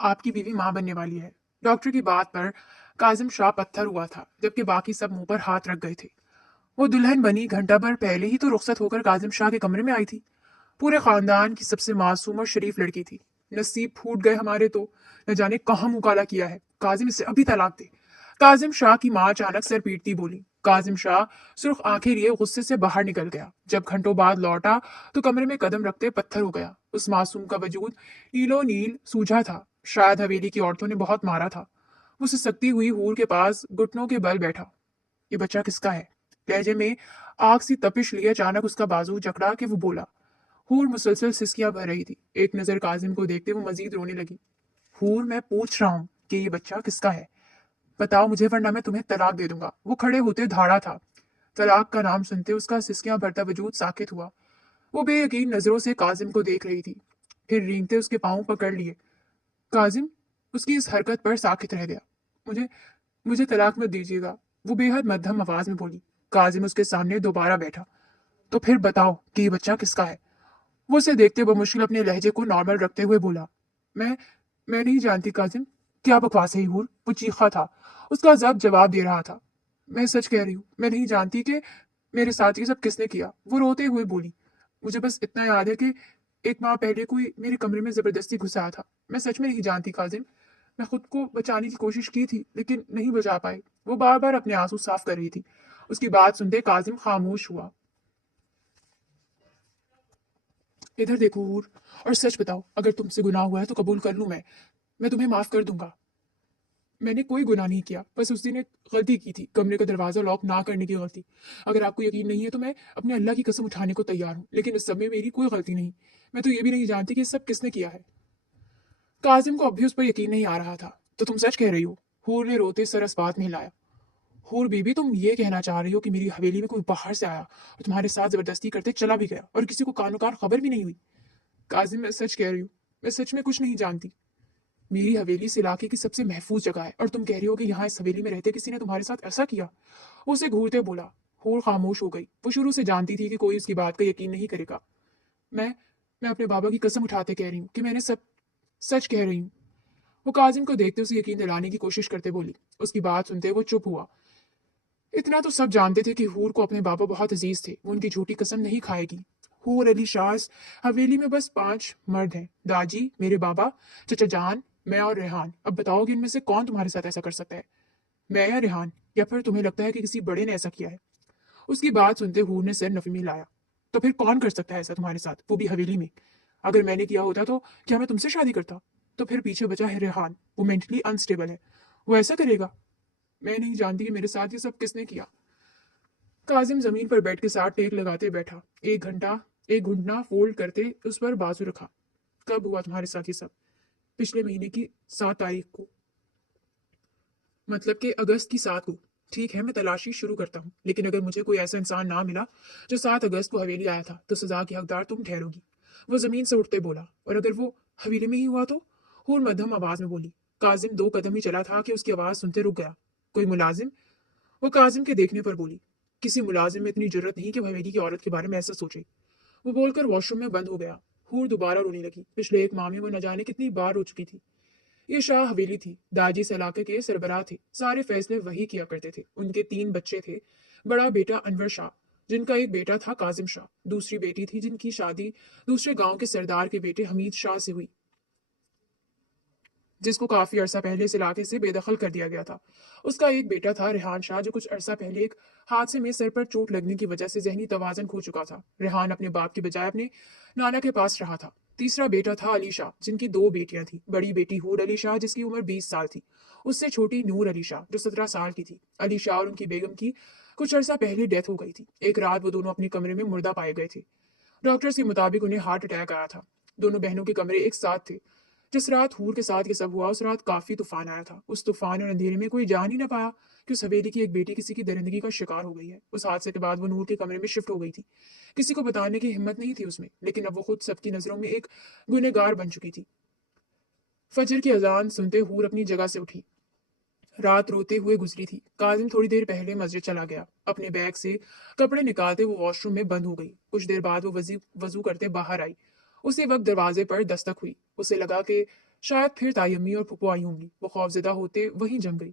آپ की बीवी मां बनने वाली है। डॉक्टर की बात पर काजिम शाह पत्थर हुआ था, जबकि बाकी सब मुंह पर हाथ रख गए थे। वो दुल्हन बनी घंटा भर पहले ही तो रुखसत होकर काजिम शाह के कमरे में आई थी। पूरे खानदान की सबसे मासूम और शरीफ लड़की थी। नसीब फूट गए हमारे तो, न जाने कहाँ मुकाला किया है। काजिम इसे अभी तलाक दे। काजिम शाह की मां अचानक सर पीटती बोली। काजिम शाह सुर्ख आंखें लिए गुस्से से बाहर निकल गया। जब घंटों बाद लौटा तो कमरे में कदम रखते पत्थर हो गया। उस मासूम का वजूद नीलो नील सूझा था। शायद हवेली की औरतों ने बहुत मारा था। वो सिसकती हुई हूर के पास घुटनों के बल बैठा। ये बच्चा किसका है? लहजे में आग सी तपिश लिए अचानक उसका बाजू जकड़ा कि वो बोला। हूर मुसलसल सिसकियां भर रही थी। एक नजर काजिम को देखते वो मजीद रोने लगी। हूर, मैं पूछ रहा हूँ कि ये बच्चा किसका है। बताओ मुझे, वरना मैं तुम्हें तलाक दे दूंगा। वो खड़े होते धाड़ा था। तलाक का नाम सुनते उसका सिसकियां भरता वजूद साकित हुआ। वो बेयकीन नजरों से काजिम को देख रही थी, फिर रेंगते उसके पांव पकड़ लिए। काजिम उसकी इस हरकत पर साकित रह गया। मुझे मुझे तलाक मत दीजिएगा, वो बेहद मध्यम आवाज में बोली। काजिम उसके सामने दोबारा बैठा। तो फिर बताओ कि ये बच्चा किसका है। वो उसे देखते बमुश्किल अपने लहजे को नॉर्मल रखते हुए बोला। मैं मैं नहीं जानती काजिम। क्या बकवास है हूर, वो चीखा था। उसका जब जवाब दे रहा था। मैं सच कह रही हूँ, मैं नहीं जानती कि मेरे साथ ये सब किसने किया। वो रोते हुए बोली। मुझे बस इतना याद है कि एक माह पहले कोई मेरे कमरे में जबरदस्ती घुस आया था। मैं सच में नहीं जानती काजिम। मैं खुद को बचाने की कोशिश की थी, लेकिन नहीं बचा पाई। वो बार बार अपने आंसू साफ कर रही थी। उसकी बात सुनते काजिम खामोश हुआ। इधर देखो हूर, और सच बताओ, अगर तुमसे गुनाह हुआ है तो कबूल कर लूं मैं तुम्हें माफ कर दूंगा। मैंने कोई गुनाह नहीं किया, बस उस दिन एक गलती की थी, कमरे का दरवाजा लॉक ना करने की गलती। अगर आपको यकीन नहीं है तो मैं अपने अल्लाह की कसम उठाने को तैयार हूँ, लेकिन इस सब में मेरी कोई गलती नहीं। मैं तो ये भी नहीं जानती कि सब किसने किया है। काजिम को अब भी उस पर यकीन नहीं आ रहा था। तो तुम सच कह रही हो? हूर ने रोते सर इस बात में हिलाया। हूर बीबी, तुम ये कहना चाह रही हो कि मेरी हवेली में कोई बाहर से आया और तुम्हारे साथ जबरदस्ती करते चला भी गया और किसी को कानो कान खबर भी नहीं हुई? काजिम, मैं सच कह रही हूँ। मैं सच में कुछ नहीं जानती। मेरी हवेली इस इलाके की सबसे महफूज जगह है, और तुम कह रही हो कि यहाँ इस हवेली में रहते किसी ने तुम्हारे साथ ऐसा किया? वो उसे घूरते बोला। हूर खामोश हो गई। वो शुरू से जानती थी कि कोई उसकी बात का यकीन नहीं करेगा। मैं मैं अपने बाबा की कसम उठाते कह रही हूँ कि मैंने सब सच कह रही हूँ। वो काजिम को देखते उसे यकीन दिलाने की कोशिश करते बोली। उसकी बात सुनते वो चुप हुआ। इतना तो सब जानते थे कि हूर को अपने बाबा बहुत अजीज थे। वो उनकी झूठी कसम नहीं खाएगी। हूर, अली शाह, हवेली में बस 5 मर्द हैं। दाजी, मेरे बाबा, चचा जान, मैं और रेहान। अब बताओ कि इनमें से कौन तुम्हारे साथ ऐसा कर सकता है? मैं या रेहान? या फिर तुम्हें लगता है कि किसी बड़े ने ऐसा किया है? उसकी बात सुनते हूर ने सिर नफी में लाया। तो फिर कौन कर सकता है ऐसा तुम्हारे साथ, वो भी हवेली में? अगर मैंने किया होता तो क्या मैं तुमसे शादी करता? तो फिर पीछे बचा है रेहान। वो मेंटली अनस्टेबल है। वो ऐसा करेगा? मैं नहीं जानती कि मेरे साथ ये सब किसने किया। काजिम जमीन पर बेड के साथ टेक लगाते बैठा। एक घुटना फोल्ड करते उस पर बाजू रखा। कब हुआ तुम्हारे साथ ये सब? पिछले महीने की 7 तारीख को। मतलब कि अगस्त की 7 को। ठीक है, मैं तलाशी शुरू करता हूँ, लेकिन अगर मुझे कोई ऐसा इंसान ना मिला जो 7 अगस्त को हवेली आया था, तो सजा की हकदार तुम ठहरोगी। वो जमीन से उठते बोला। और अगर वो हवेली में ही हुआ तो? हूर मध्यम आवाज में बोली। काजिम 2 कदम ही चला था कि उसकी आवाज सुनते रुक गया। कोई मुलाजिम? वो काजिम के देखने पर बोली। किसी मुलाजिम में इतनी जरूरत नहीं कि वो हवेली की औरत के बारे में ऐसा सोचे। वो बोलकर वॉशरूम में बंद हो गया। हूर दोबारा रोने लगी। पिछले एक माह में वो न जाने कितनी बार रो चुकी थी। ये शाह हवेली थी। दाजी इस इलाके के सरबराह थे। सारे फैसले वही किया करते थे। उनके 3 बच्चे थे। बड़ा बेटा अनवर शाह, जिनका एक बेटा था काजिम शाह। दूसरी बेटी थी जिनकी शादी दूसरे गांव के सरदार के बेटे हमीद शाह से हुई, जिसको काफी अरसा पहले इस इलाके से बेदखल कर दिया गया था। उसका एक बेटा था रेहान शाह, जो कुछ अरसा पहले एक हादसे में सर पर चोट लगने की वजह से जहनी तवाजन खो चुका था। रेहान अपने बाप के बजाय अपने नाना के पास रहा था। तीसरा बेटा था अली शाह, जिनकी 2 बेटियां थी। बड़ी बेटी हूर अली शाह, जिसकी उम्र 20 साल थी। उससे छोटी नूर अली शाह, जो 17 साल की थी। अली शाह और उनकी बेगम की कुछ अरसा पहले डेथ हो गई थी। एक रात वो दोनों अपने कमरे में मुर्दा पाए गए थे। डॉक्टर्स के मुताबिक उन्हें हार्ट अटैक आया था। दोनों बहनों के कमरे एक साथ थे। जिस रात हूर के साथ ये सब हुआ, उस रात काफी तूफान आया था। उस तूफान और अंधेरे में कोई जान ही ना पाया कि उस हवेली की एक बेटी किसी की दरिंदगी का शिकार हो गई है। उस हादसे के बाद वो नूर के कमरे में शिफ्ट हो गई थी। किसी को बताने की हिम्मत नहीं थी उसमें, लेकिन अब वो खुद सबकी नजरों में एक गुनहगार बन चुकी थी। फजर की अजान सुनते हूर अपनी जगह से उठी। रात रोते हुए गुजरी थी। काजिम थोड़ी देर पहले मस्जिद चला गया। अपने बैग से कपड़े निकालते वो वॉशरूम में बंद हो गई। कुछ देर बाद वो वजू करते बाहर आई। उसी वक्त दरवाजे पर दस्तक हुई। उसे लगा कि शायद फिर ताई अम्मी और फूफो आई होंगी। वो खौफजदा होते वहीं जम गई।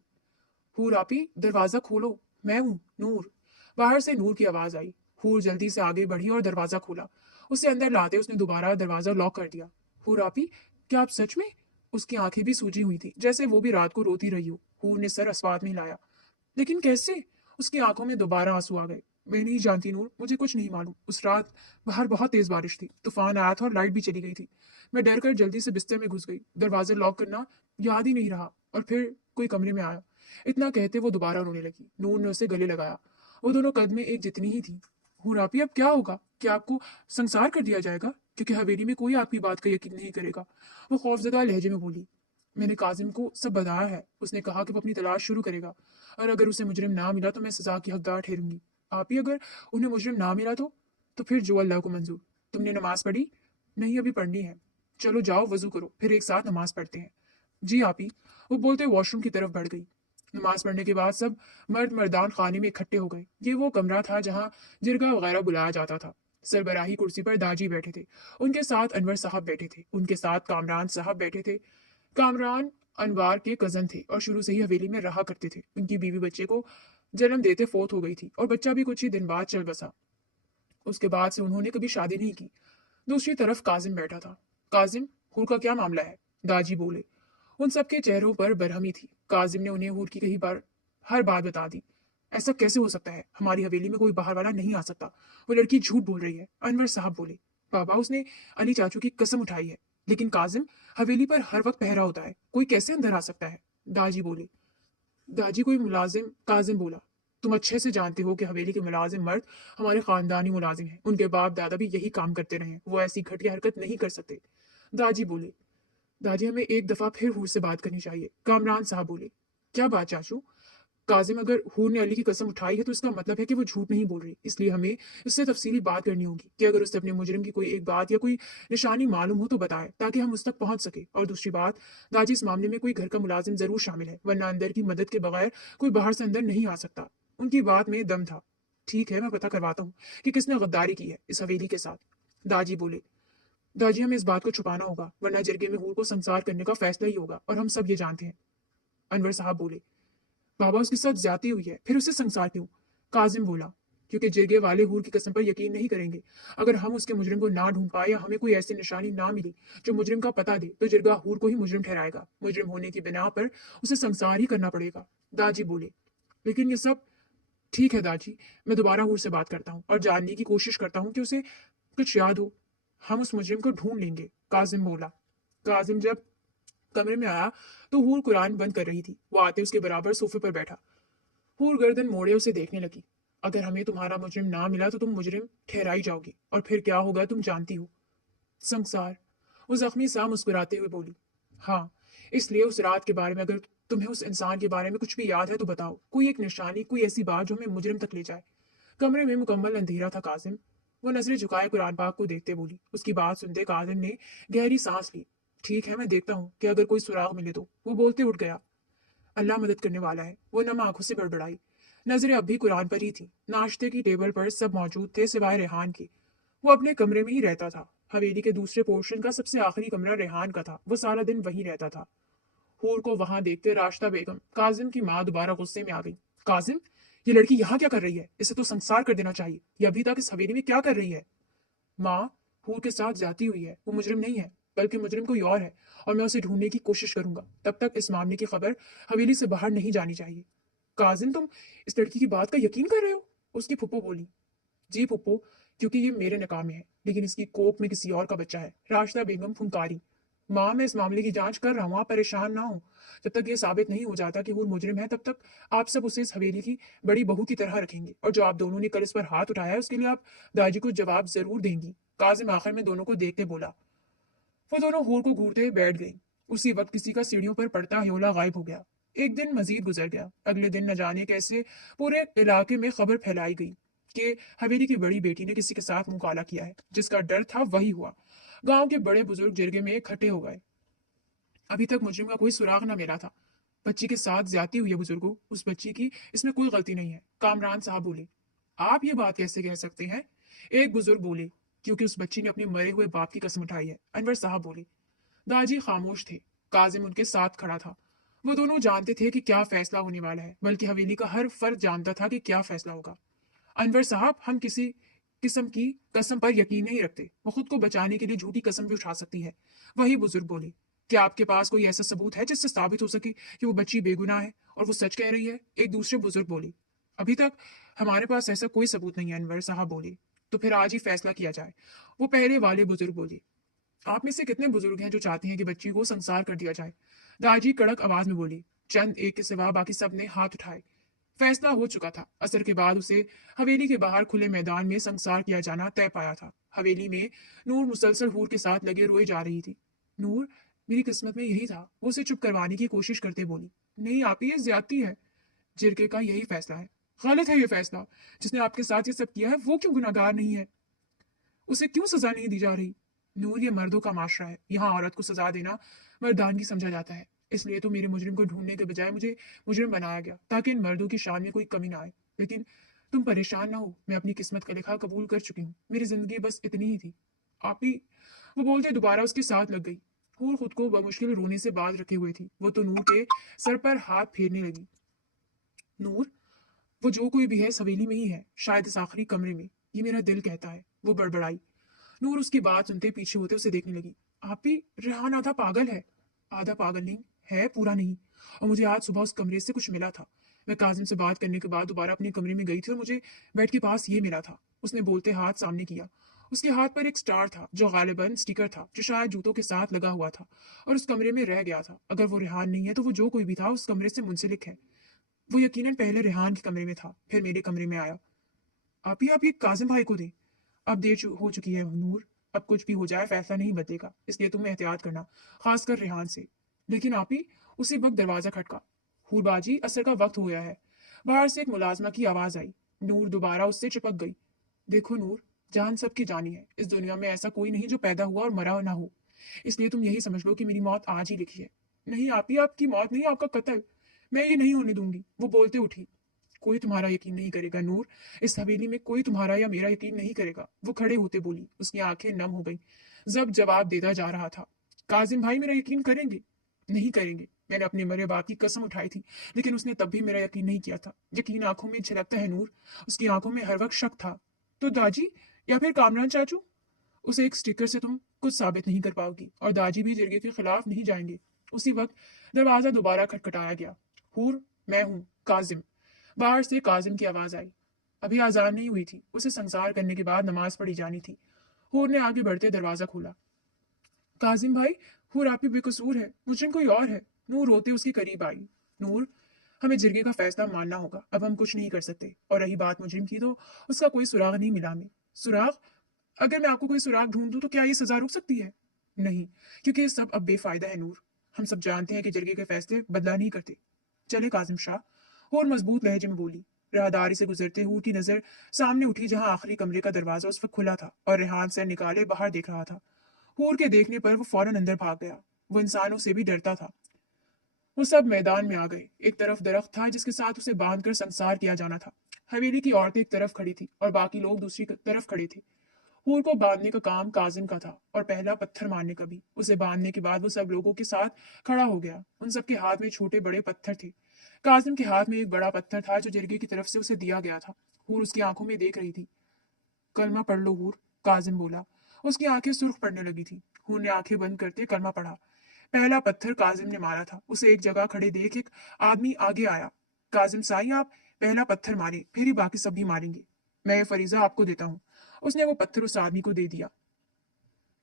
हूर आपी, दरवाजा खोलो, मैं हूं, नूर। बाहर से नूर की आवाज आई। हूर जल्दी से आगे बढ़ी और दरवाजा खोला। उसे अंदर लाते उसने दोबारा दरवाजा लॉक कर दिया। हूर आपी, क्या आप सच में? उसकी आंखें भी सूजी हुई थी, जैसे वो भी रात को रोती रही हो। हूर ने सर अस्वाद में हिलाया। लेकिन कैसे? उसकी आंखों में दोबारा आंसू आ गए। मैं नहीं जानती नूर, मुझे कुछ नहीं मालूम। उस रात बाहर बहुत तेज बारिश थी, तूफान आया था और लाइट भी चली गई थी। मैं डर कर जल्दी से बिस्तर में घुस गई। दरवाजा लॉक करना याद ही नहीं रहा, और फिर कोई कमरे में आया। इतना कहते वो दोबारा रोने लगी। नूर ने उसे गले लगाया। वो दोनों कद में एक जितनी ही थी। हूँ रापी, अब क्या होगा? क्या आपको संसार कर दिया जाएगा? क्योंकि हवेली में कोई आपकी बात का यकीन नहीं करेगा। वो खौफजदा लहजे में बोली। मैंने काजिम को सब बताया है। उसने कहा कि वो अपनी तलाश शुरू करेगा, और अगर उसे मुजरिम ना मिला तो मैं सजा की हकदार ठहरूंगी। आप ही, अगर उन्हें मुजरिम ना मिला तो फिर जो अल्लाह को मंजूर। तुमने नमाज पढ़ी? नहीं, अभी पढ़नी है। चलो जाओ, वजू करो, फिर एक साथ नमाज पढ़ते हैं। जी आप ही। वो बोलते वॉशरूम की तरफ बढ़ गई। नमाज पढ़ने के बाद सब मर्द मर्दान खाने में इकट्ठे हो गए। ये वो कमरा था जहाँ जिरगा वगैरह बुलाया जाता था। सरबराही कुर्सी पर दाजी बैठे थे। उनके साथ अनवर साहब बैठे थे। उनके साथ कामरान साहब बैठे थे। कामरान अनवार के कजन थे और शुरू से ही हवेली में रहा करते थे। उनकी बीवी बच्चे को जन्म देते फौत हो गई थी और बच्चा भी कुछ ही दिन बाद चल बसा। उसके बाद से उन्होंने कभी शादी नहीं की। दूसरी तरफ काजिम बैठा था। काजिम, हूर का क्या मामला है? दाजी बोले। उन सबके चेहरों पर बरहमी थी। काजिम ने उन्हें हूर की कई बार हर बात बता दी। ऐसा कैसे हो सकता है? हमारी हवेली में कोई बाहर वाला नहीं आ सकता। वो लड़की झूठ बोल रही है। अनवर साहब बोले। बाबा, उसने अली चाचू की कसम उठाई है। लेकिन काजिम, हवेली पर हर वक्त पहरा होता है, कोई कैसे अंदर आ सकता है? दाजी बोले। दाजी, कोई मुलाजिम? काजिम बोला। तुम अच्छे से जानते हो कि हवेली के मुलाजिम मर्द हमारे खानदानी मुलाजिम हैं। उनके बाप दादा भी यही काम करते रहे हैं। वो ऐसी घटिया हरकत नहीं कर सकते। दाजी बोले। दादी, हमें एक दफा फिर हूर से बात करनी चाहिए। कामरान साहब बोले। क्या बात चाचू? काजिम, अगर हूर ने अली की कसम उठाई है तो इसका मतलब है कि वो झूठ नहीं बोल रही। इसलिए हमें इससे तफसीली बात करनी होगी कि अगर उससे अपने मुजरिम की कोई एक बात या कोई निशानी मालूम हो तो बताए, ताकि हम उस तक पहुंच सके। और दूसरी बात, दादी, इस मामले में कोई घर का मुलाजिम जरूर शामिल है, वरना अंदर की मदद के बगैर कोई बाहर से अंदर नहीं आ सकता। उनकी बात में दम था। ठीक है, मैं पता करवाता हूँ कि किसने गद्दारी की है इस हवेली के साथ। दाजी बोले। दाजी, हमें इस बात को छुपाना होगा, वरना जिरगे में हूर को संसार करने का फैसला ही होगा, और हम सब ये जानते हैं। अनवर साहब बोले। बाबा, उसके साथ ज्यादती हुई है, फिर उसे संसार क्यों? काजिम बोला। क्योंकि जिरगे वाले हूर की कसम पर यकीन नहीं करेंगे। अगर हम उसके मुजरिम को ना ढूंढ पाए या हमें कोई ऐसी निशानी ना मिली जो मुजरिम का पता दे, तो जिरगा हूर को ही मुजरिम ठहराएगा। मुजरिम होने की बिना पर उसे संसार ही करना पड़ेगा। दाजी बोले। लेकिन ये सब ठीक है दाजी, मैं दोबारा हूर से बात करता हूँ और जानने की कोशिश करता हूँ कि उसे कुछ याद हो। हम उस मुजरिम को ढूंढ लेंगे। काजिम बोला। काजिम जब कमरे में आया तो हूर कुरान बंद कर रही थी। वो आते उसके बराबर सोफे पर बैठा। हूर गर्दन मोड़े उसे देखने लगी। अगर हमें तुम्हारा मुजरिम ना मिला तो तुम मुजरिम ठहराई जाओगी, और फिर क्या होगा तुम जानती हो। संसार। वो जख्मी सा मुस्कुराते हुए बोली। हाँ, इसलिए उस रात के बारे में अगर तुम्हें उस इंसान के बारे में कुछ भी याद है तो बताओ, कोई एक निशानी, कोई ऐसी बात जो हमें मुजरिम तक ले जाए। कमरे में मुकम्मल अंधेरा था। काजिम, वो नजरें झुकाए कुरान पाक को देखते बोली। उसकी बात सुनते काजिम ने गहरी सांस ली। ठीक है, मैं देखता हूँ कि अगर कोई सुराग मिले तो। वो बोलते उठ गया। अल्लाह मदद करने वाला है। वो नम आंखों से बड़बड़ाई। नजरें अब भी कुरान पर ही थी। नाश्ते की टेबल पर सब मौजूद थे सिवाय रेहान के। वो अपने कमरे में ही रहता था। हवेली के दूसरे पोर्शन का सबसे आखिरी कमरा रेहान का था। वो सारा दिन वहीं रहता था। हूर को वहां देखते राश्ता बेगम, काजिम की माँ, दोबारा गुस्से में आ गई। काजिम, ये लड़की यहाँ क्या कर रही है? इसे तो संसार कर देना चाहिए। ये अभी तक इस हवेली में क्या कर रही है? माँ, हूर के साथ जाती हुई है। वो मुजरिम नहीं है, बल्कि मुजरिम कोई और है, और मैं उसे ढूंढने की कोशिश करूंगा। तब तक इस मामले की खबर हवेली से बाहर नहीं जानी चाहिए। काजिम, तुम इस लड़की की बात का यकीन कर रहे हो? उसकी फुप्पो बोली। जी फुप्पो, क्योंकि ये मेरे निकाह में है, लेकिन इसकी कोख में किसी और का बच्चा है। राशिदा बेगम फुंकारी। माँ, मैं इस मामले की जांच कर रहा हूँ, आप परेशान ना हो। जब तक ये साबित नहीं हो जाता कि हूर मुजरिम है, तब तक आप सब उसे इस हवेली की बड़ी बहू की तरह रखेंगे, और जो आप दोनों ने कल इस पर हाथ उठाया है उसके लिए आप दादी को जवाब जरूर देंगी। काजिम आखिर में दोनों को देखते बोला। वो दोनों हूर को घूरते बैठ गई। उसी वक्त किसी का सीढ़ियों पर पड़ता ह्योला गायब हो गया। एक दिन मजीद गुजर गया। अगले दिन न जाने कैसे पूरे इलाके में खबर फैलाई गई कि हवेली की बड़ी बेटी ने किसी के साथ मुंह काला किया है। जिसका डर था वही हुआ। गांव के बड़े बुजुर्ग जिरगे में इकट्ठे हो गए। अभी तक मुजरिम का कोई सुराग न मिला था। बच्ची के साथ ज्यादती हुई है बुजुर्गों, उस बच्ची की इसमें कोई गलती नहीं है। कामरान साहब बोले। आप ये बात कैसे कह सकते हैं? एक बुजुर्ग बोले। क्योंकि उस बच्ची ने अपने मरे हुए बाप की कसम उठाई है। अनवर साहब बोले। दाजी खामोश थे। काजिम उनके साथ खड़ा था। वो दोनों जानते थे कि क्या फैसला होने वाला है, बल्कि हवेली का हर फर्द जानता था कि क्या फैसला होगा। अनवर साहब, हम किसी किस्म की कसम पर यकीन नहीं रखते। वो खुद को बचाने के लिए झूठी कसम भी उठा सकती है। वही बुजुर्ग बोले, क्या आपके पास कोई ऐसा सबूत है जिससे साबित हो सके कि वो बच्ची बेगुनाह है और वो सच कह रही है? एक दूसरे बुजुर्ग बोले, अभी तक हमारे पास ऐसा कोई सबूत नहीं है, अनवर साहब बोले। तो फिर आज ही फैसला किया जाए। वो पहले वाले बुजुर्ग बोले, आप में से कितने बुजुर्ग हैं जो चाहते हैं कि बच्ची को संसार कर दिया जाए? दादी कड़क आवाज में बोली। चंद एक के सिवा बाकी सब ने हाथ उठाए। फैसला हो चुका था। असर के बाद उसे हवेली के बाहर खुले मैदान में संसार किया जाना तय पाया था। हवेली में नूर मुसलसल हूर के साथ लगे रोए जा रही थी। नूर, मेरी किस्मत में यही था। वो उसे चुप करवाने की कोशिश करते बोली, नहीं आप, ये ज्यादती है। जिरगे का यही फैसला है। गलत है ये फैसला। जिसने आपके साथ ये सब किया है वो क्यों गुनाहगार नहीं है? उसे क्यों सजा नहीं दी जा रही? नूर, ये मर्दों का माशरा है। यहाँ औरत को सजा देना मर्दानगी समझा जाता है। इसलिए तो मेरे मुजरिम को ढूंढने के बजाय मुझे मुजरिम बनाया गया, ताकि इन मर्दों की शान में कोई कमी ना आए। लेकिन तुम परेशान ना हो, मैं अपनी किस्मत का लिखा कबूल कर चुकी हूँ। मेरी जिंदगी बस इतनी ही थी। आप ही, वो बोलते दोबारा उसके साथ लग गई। हूर खुद को बमुश्किल रोने से बाज रखे हुए थी। वो तो नूर के सर पर हाथ फेरने लगी। नूर, वो जो कोई भी है इस हवेली में ही है, शायद इस आखिरी कमरे में। ये मेरा दिल कहता है, वो बड़बड़ाई। नूर उसकी बात सुनते पीछे होते उसे देखने लगी। आप भी, रेहान आधा पागल है। आधा पागल नहीं है, पूरा नहीं। और मुझे आज सुबह उस कमरे से कुछ मिला था। मैं काजिम से बात करने के बाद दोबारा अपने कमरे में गई थी और मुझे बेड के पास ये मिला था। उसने बोलते हाथ सामने किया। उसके हाथ पर एक स्टार था जो गालिबन स्टिकर था, जो शायद जूतों के साथ लगा हुआ था और उस कमरे में रह गया था। अगर वो रेहान नहीं है तो वो जो कोई भी था उस कमरे से मुंसलिक है। वो यकीनन पहले रेहान के कमरे में था, फिर मेरे कमरे में आया। आप ये काजिम भाई को दें। अब हो चुकी है नूर। अब कुछ भी हो जाए फैसला नहीं बदलेगा, इसलिए तुम्हें एहतियात करना, खासकर रेहान से। लेकिन आप ही, उसी वक्त दरवाजा खटका। हूरबाजी, असर का वक्त हो गया है। बाहर से एक मुलाजमा की आवाज आई। नूर दोबारा उससे चिपक गई। देखो नूर, जान सबकी जानी है। इस दुनिया में ऐसा कोई नहीं जो पैदा हुआ और मरा ना हो। इसलिए तुम यही समझ लो कि मेरी मौत आज ही लिखी है। नहीं आप ही, आपकी मौत नहीं, आपका कत्ल। मैं ये नहीं होने दूंगी। वो बोलते उठी। कोई तुम्हारा यकीन नहीं करेगा नूर। इस हवेली में कोई तुम्हारा या मेरा यकीन नहीं करेगा। वो खड़े होते बोली। उसकी आंखें नम हो गई जब जवाब देता जा रहा था। काजिम भाई मेरा यकीन करेंगे? नहीं करेंगे। मैंने अपने मरे बाप की कसम उठाई थी, लेकिन उसने तब भी मेरा यकीन नहीं किया था। यकीन आंखों में झलकता है नूर। उसकी आंखों में हर वक्त शक था। तो दाजी या फिर कामरान चाचू? उसे एक स्टिकर से तुम कुछ साबित नहीं कर पाओगी और दाजी भी जिरगे के खिलाफ नहीं जाएंगे। उसी वक्त दरवाजा दोबारा खटखटाया गया। हूर, मैं हूं, काजिम। बाहर से काजिम की आवाज आई। अभी आजान नहीं हुई थी। उसे संसार करने के बाद नमाज पढ़ी जानी थी। हूर ने आगे बढ़ते दरवाजा खोला। काजिम भाई, हूर आप ही बेकसूर है, मुजरिम कोई और है। नूर रोते उसके करीब आई। नूर, हमें जिरगे का फैसला मानना होगा। अब हम कुछ नहीं कर सकते। और रही बात मुजरिम की, तो उसका कोई सुराग नहीं मिला हमें। सुराग? अगर मैं आपको कोई सुराग ढूंढ दूं तो क्या ये सजा रुक सकती है? नहीं, क्योंकि ये सब अब बेफायदा है नूर। हम सब जानते हैं कि जिरगे के फैसले बदला नहीं करते। चले काजिम शाह। और मजबूत लहजे में बोली। राहदारी से गुजरते हूर की नजर सामने उठी, जहां आखिरी कमरे का दरवाजा उस वक्त खुला था और रेहान सर निकाले बाहर देख रहा था। हूर के देखने पर वो फौरन अंदर भाग गया। वो इंसानों से भी डरता था। वो सब मैदान में आ गए। एक तरफ दरख्त था जिसके साथ उसे बांधकर संसार किया जाना था। हवेली की औरतें एक तरफ खड़ी थी और बाकी लोग दूसरी तरफ खड़े थे। हूर को बांधने का काम काजिम का था और पहला पत्थर मारने का भी। उसे बांधने के बाद वो सब लोगों के साथ खड़ा हो गया। उन सबके हाथ में छोटे बड़े पत्थर थे। काजिम के हाथ में एक बड़ा पत्थर था जो जिरगे की तरफ से उसे दिया गया था। हूर उसकी आंखों में देख रही थी। कलमा पढ़ लो हूर, काजिम बोला। उसकी आंखें सुर्ख पड़ने लगी थी। हूर ने आंखें बंद करते कलमा पढ़ा। पहला पत्थर काजिम ने मारा था। उसे एक जगह खड़े देख एक आदमी आगे आया। काजिम साई, आप पहला पत्थर मारे, फिर ही बाकी सब भी मारेंगे। मैं ये फरीजा आपको देता हूँ। उसने वो पत्थर उस आदमी को दे दिया।